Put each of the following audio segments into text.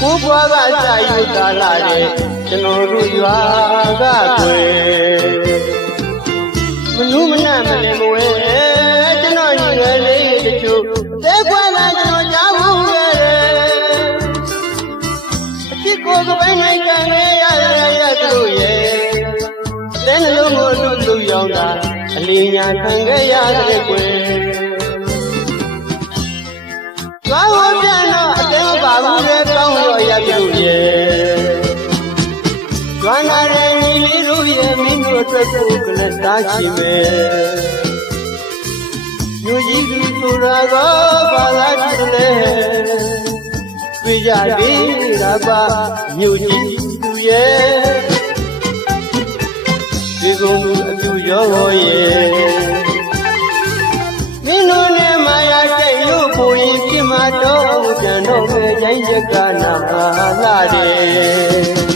ကိုဘွားကစာယူကာလာတဲ့ကျွန်တော်တို့ရွာကကွယ်မနူးမနှံ့မလင်မဝဲကျွန်တော်ညီငယ်လေးတချို့တဲခွဲလာကျွန်တော်ကြားဘူးရဲ့အစ်ကိုကပိုင်းနိုင်ကံလေးရသူရဲ့တဲနှလုံးကိုလူရောက်တာအလင်းညာခံခဲ့ရတဲ့ကွယ်သွားဟောပြန်တော့အတဲပါဘူးလေကောင်းလို့ရပြုရဲ့ကျွမ်းလာတဲ့ညီလေးတို့ရဲ့မင်းတို့အတွက်ကိုကလတားချင်မယ်မြို့ကြီးသူဆိုတာကဘာသာတည်းလဲတွေ့ကြပြီကပါမြို့ကြီးသူရဲ့ဒီကုန်းအတူရောရဲ့မင်းတို့နဲ့မာယာကျိတ်လို့ပုံရင်ပြမတော့ပြန်တော့မယ်ကျိုင်းရကနာလာတယ်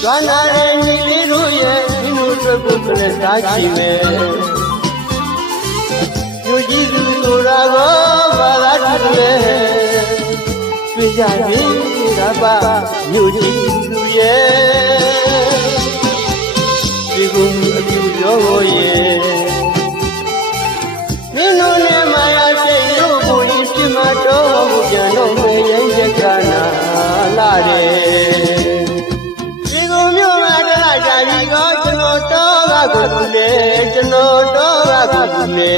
ကျွမ်းလာတဲ့ညီလေးတို့ရဲ့မင်းတို့အတွက်ကိုကလတားချင်မယ်မြို့ကြီးသူဆိုတာကဘာသာတည်းလဲတွေ့ကြပြီကပါမြို့ကြီးသူရဲ့ဒီကုန်းအတူရောရဲ့မင်းတို့နဲ့မာယာကျိတ်လို့ပုံရင်ပြမတော့ပြန်တော့မယ်ကျိုင်းရကနာလာတယ်ဒီကုန်းမြို့မှာတလိုက်ကြပြီကောကျွန်တော်တော့ကကိုလေကျွန်တော်တော့ကကိုလေ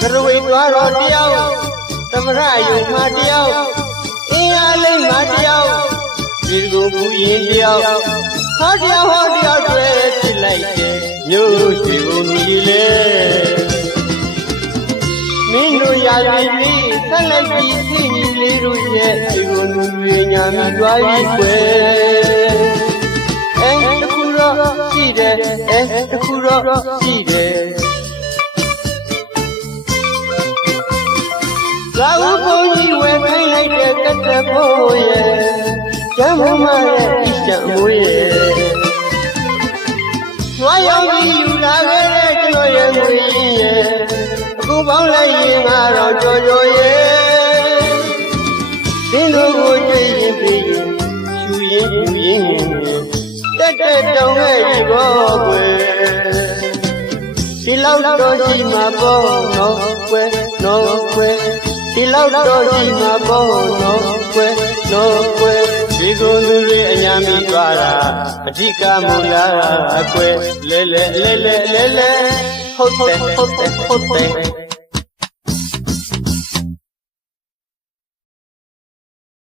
ကရဝေသွားတော့တယောက်သမရယုံမှာတယောက်အင်းအားလိမ့်မှာတယောက်ဒီကုန်းဘူးရင်တယောက်ဟောတယောက်တွေ့ဖြစ်လိုက်တယ်မြို့ရှိကုန်ကြီးလေမင်းတို့ရာပြီဆက်လက်ပြီးသိညီလေးတို့ရဲ့ဒီကုန်းလူတွေညာမြတွားရီွယ်တခုတော့ရှိတယ်တခုတော့ရှိတယ်သာဝဘုံကြီးဝယ်ခိုင်းလိုက်တဲ့ကတ်ဖို့ရဲ့ကျမ်းမမရဲ့ဣချံမိုးရဲ့တွားရောက်ပြီးယူလာခဲ့တဲ့ကျွန်တော်ရဲ့ငွေရဲ့အခုပေါင်းလိုက်ရင်ငါတော့ကြော်ရဲ့ဒင်းတို့ကိုကြည့်ရင်ပြီးရှူရင်တက်တောင်းခဲ့ပြီဘောကွယ်ဒီလောက်တော့ရှိမှာပေါ့နော်ကွယ်ဒီလောက်တော့ရှိမှာပေါ့နော်ကွယ်ဒီကုန်းသူတွေအညာမီသွားတာအဓိကမူလားအကွယ်လဲဟုတ်တယ်